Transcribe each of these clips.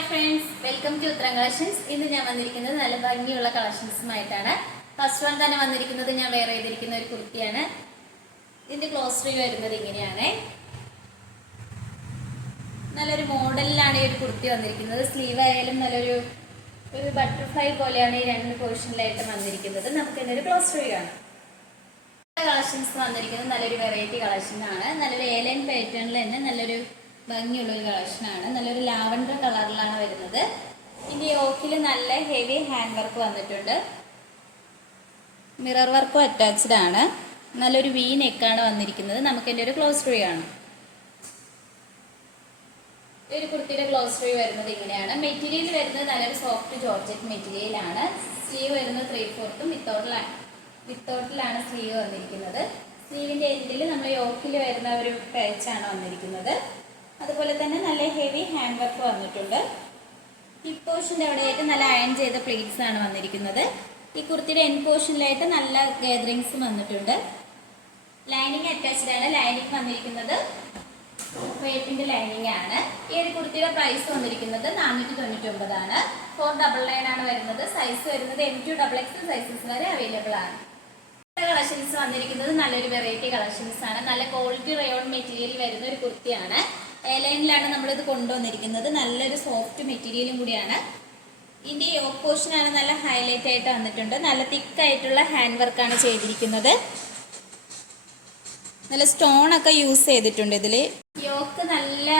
Hi friends, welcome to ഉത്തരം collections. ഇന്ന് ഞാൻ വന്നിരിക്കുന്നത് നല്ല ഭംഗിയുള്ള കളക്ഷൻസുമായിട്ടാണ്. ഫസ്റ്റ് വൺ തന്നെ വന്നിരിക്കുന്നത് ഞാൻ വെയർ ചെയ്തിരിക്കുന്ന ഒരു കുർത്തിയാണ്. ഇതിന്റെ ക്ലോസ് റിവ്യൂ വരുന്നത് ഇങ്ങനെയാണ്. നല്ലൊരു മോഡലിലാണ് ഈ ഒരു കുർത്തി വന്നിരിക്കുന്നത്. സ്ലീവ് ആയാലും നല്ലൊരു ബട്ടർഫ്ലൈ പോലെയാണ് ഈ രണ്ട് പോർഷനിലായിട്ട് വന്നിരിക്കുന്നത്. നമുക്ക് ഇതിന്റെ ഒരു ക്ലോസ് റിവ്യൂ ആണ്. കളക്ഷൻസ് വന്നിരിക്കുന്നത് നല്ലൊരു വെറൈറ്റി കളക്ഷനാണ്. നല്ലൊരു എലൈൻ പാറ്റേണിൽ തന്നെ നല്ലൊരു ഭംഗിയുള്ളൊരു കളക്ഷനാണ്. നല്ലൊരു ലാവൻഡർ കളറിലാണ് വരുന്നത്. ഇതിന്റെ യോക്കിൽ നല്ല ഹെവി ഹാൻഡ് വർക്ക് വന്നിട്ടുണ്ട്. മിറർ വർക്കും അറ്റാച്ച്ഡ് ആണ്. നല്ലൊരു വി നെക്കാണ് വന്നിരിക്കുന്നത്. നമുക്ക് ഇതിന്റെ ഒരു ക്ലോസ് റിവ്യൂ ആണ്. ഈ ഒരു കുർത്തിയുടെ ക്ലോസ് റിവ്യൂ വരുന്നത് ഇങ്ങനെയാണ്. മെറ്റീരിയൽ വരുന്നത് നല്ലൊരു സോഫ്റ്റ് ജോർജറ്റ് മെറ്റീരിയൽ ആണ്. സ്ലീവ് വരുന്നത് 3/4 വിത്തോട്ടിലാണ് സ്ലീവ് വന്നിരിക്കുന്നത്. സ്ലീവിന്റെ എൻഡിൽ നമ്മൾ യോക്കിൽ വരുന്ന ഒരു പാച്ചാണ് വന്നിരിക്കുന്നത്. അതുപോലെ തന്നെ നല്ല ഹെവി ഹാൻഡ് വർക്ക് വന്നിട്ടുണ്ട്. ഹിപ്പ് പോർഷന്റെ അവിടെയായിട്ട് നല്ല അയൺ ചെയ്ത പ്ലേറ്റ്സ് ആണ് വന്നിരിക്കുന്നത്. ഈ കുർത്തിയുടെ എൻ പോർഷനിലായിട്ട് നല്ല ഗാദറിങ്സ് വന്നിട്ടുണ്ട്. ലൈനിങ് അറ്റാച്ച്ഡ് ആണ്. ലൈനിങ് വന്നിരിക്കുന്നത് ക്രേപ്പിന്റെ ലൈനിങ് ആണ്. ഈ ഒരു കുർത്തിയുടെ പ്രൈസ് വന്നിരിക്കുന്നത് 499 ആണ്. 499 ആണ് വരുന്നത്. സൈസ് വരുന്നത് M2XXL സൈസസ് വരെ അവൈലബിൾ ആണ്. കളക്ഷൻസ് വന്നിരിക്കുന്നത് നല്ലൊരു വെറൈറ്റി കളക്ഷൻസ് ആണ്. നല്ല ക്വാളിറ്റി റയോൺ മെറ്റീരിയൽ വരുന്ന ഒരു കുർത്തിയാണ്. എയർലൈനിലാണ് നമ്മളിത് കൊണ്ടുവന്നിരിക്കുന്നത്. നല്ലൊരു സോഫ്റ്റ് മെറ്റീരിയലും കൂടിയാണ്. ഇതിന്റെ യോക്ക് പോർഷൻ ആണ് നല്ല ഹൈലൈറ്റ് ആയിട്ട് വന്നിട്ടുണ്ട്. നല്ല തിക്ക് ആയിട്ടുള്ള ഹാൻഡ് വർക്കാണ് ചെയ്തിരിക്കുന്നത്. നല്ല സ്റ്റോൺ ഒക്കെ യൂസ് ചെയ്തിട്ടുണ്ട്. ഇതില് യോക്ക് നല്ല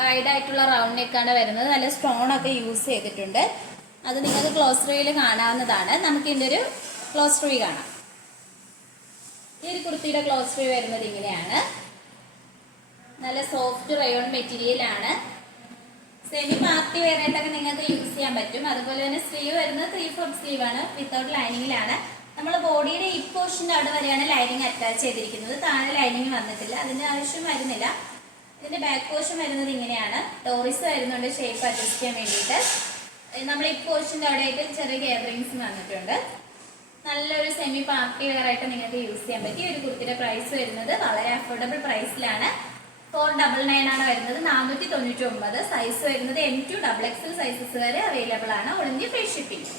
വൈഡ് ആയിട്ടുള്ള റൗണ്ട് നെക്കാണ് വരുന്നത്. നല്ല സ്റ്റോൺ ഒക്കെ യൂസ് ചെയ്തിട്ടുണ്ട്. അത് നിങ്ങൾക്ക് ക്ലോസ് റിവ്യൂല് കാണാവുന്നതാണ്. നമുക്ക് ഇതിന്റെ ഒരു ക്ലോസ് റിവ്യൂ കാണാം. ഈ ഒരു കുർത്തിയുടെ ക്ലോസ് റിവ്യൂ വരുന്നത് ഇങ്ങനെയാണ്. നല്ല സോഫ്റ്റ് റയോൺ മെറ്റീരിയൽ ആണ്. സെമി പാർട്ടി വെയർ ആയിട്ടൊക്കെ നിങ്ങൾക്ക് യൂസ് ചെയ്യാൻ പറ്റും. അതുപോലെ തന്നെ സ്ലീവ് വരുന്നത് 3/4 സ്ലീവ് ആണ്. വിത്തൗട്ട് ലൈനിങ്ങിലാണ്. നമ്മൾ ബോഡിയുടെ ഈ പോർഷന്റെ അവിടെ വരെയാണ് ലൈനിങ് അറ്റാച്ച് ചെയ്തിരിക്കുന്നത്. താഴെ ലൈനിങ് വന്നിട്ടില്ല. അതിന്റെ ആവശ്യം വരുന്നില്ല. ഇതിന്റെ ബാക്ക് പോർഷൻ വരുന്നത് ഇങ്ങനെയാണ്. ടോറിസ് വരുന്നുണ്ട് ഷേപ്പ് അഡ്ജസ്റ്റ് ചെയ്യാൻ വേണ്ടിയിട്ട്. നമ്മൾ ഈ പോർഷന്റെ അവിടെയായിട്ട് ചെറിയ ഗാദറിങ്സ് വന്നിട്ടുണ്ട്. നല്ലൊരു സെമി പാർട്ടി വെയർ ആയിട്ട് നിങ്ങൾക്ക് യൂസ് ചെയ്യാൻ പറ്റി. ഒരു കുർത്തിയുടെ പ്രൈസ് വരുന്നത് വളരെ അഫോർഡബിൾ പ്രൈസിലാണ്. 499 ആണ് വരുന്നത്. 499. സൈസ് വരുന്നത് M2XXL സൈസസ് വരെ അവൈലബിൾ ആണ്. ഒളിഞ്ഞ് ഫ്രീ ഷിപ്പിംഗ്.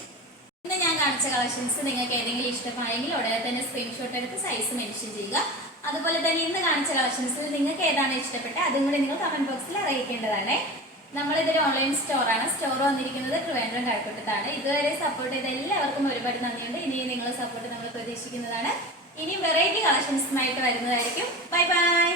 ഇന്ന് ഞാൻ കാണിച്ച കളക്ഷൻസ് നിങ്ങൾക്ക് ഏതെങ്കിലും ഇഷ്ടമായെങ്കിൽ ഉടനെ തന്നെ സ്ക്രീൻഷോട്ട് എടുത്ത് സൈസ് മെൻഷൻ ചെയ്യുക. അതുപോലെ തന്നെ ഇന്ന് കാണിച്ച കളക്ഷൻസിൽ നിങ്ങൾക്ക് ഏതാണ് ഇഷ്ടപ്പെട്ടത് അതും കൂടി നിങ്ങൾ കമന്റ് ബോക്സിൽ അറിയിക്കേണ്ടതാണ്. നമ്മളിതൊരു ഓൺലൈൻ സ്റ്റോറാണ്. സ്റ്റോർ വന്നിരിക്കുന്നത് ട്രിവാൻഡ്രം കഴക്കൂട്ടത്താണ്. ഇതുവരെ സപ്പോർട്ട് ചെയ്ത എല്ലാവർക്കും ഒരുപാട് നന്ദിയുണ്ട്. ഇനിയും നിങ്ങളുടെ സപ്പോർട്ട് നമ്മൾ പ്രതീക്ഷിക്കുന്നതാണ്. ഇനിയും വെറൈറ്റി കളക്ഷൻസുമായിട്ട് വരുന്നതായിരിക്കും. Bye bye.